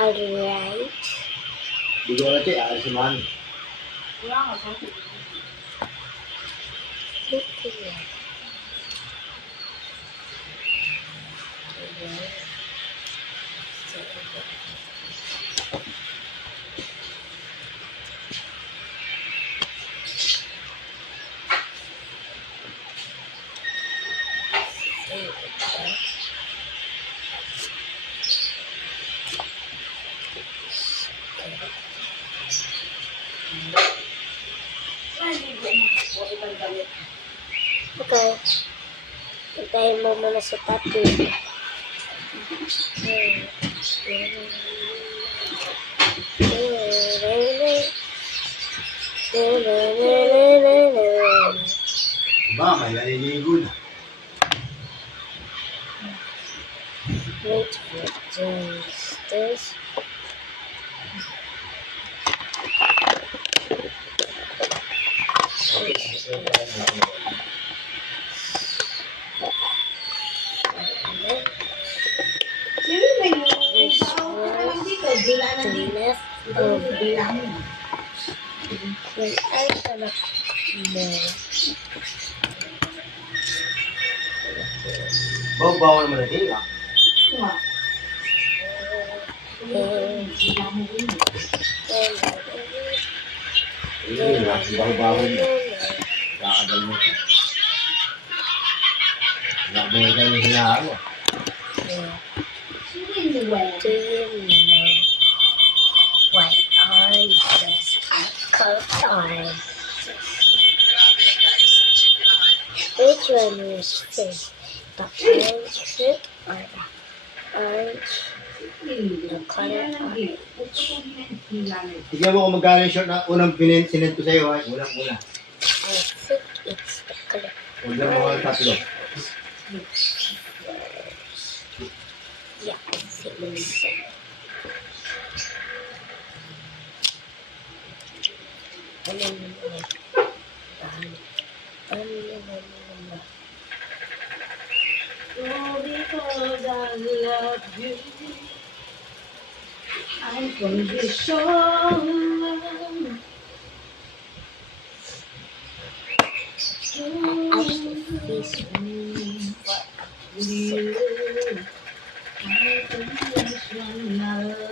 Alright. Hindi ko na siya, si Man. Look at that. Okay. Hintayin mo muna si Papi. Diba, may naliligo na. Wait for this. The left over. When I select Bawa naman natin, ha? Hindi, bawa mo. Kakadal mo. Nakabay ka yung hinaan mo. Do you know what I just on? Which one is this? The orange fruit or the orange? The color orange? Tignan mo kung magkano yung short na unang sinend ko sa'yo, ha? Unang-una. I think it's the color. Order mo ang tatlo. Yeah, I think so. Oh, because I love you, unconditional. This Unconditional.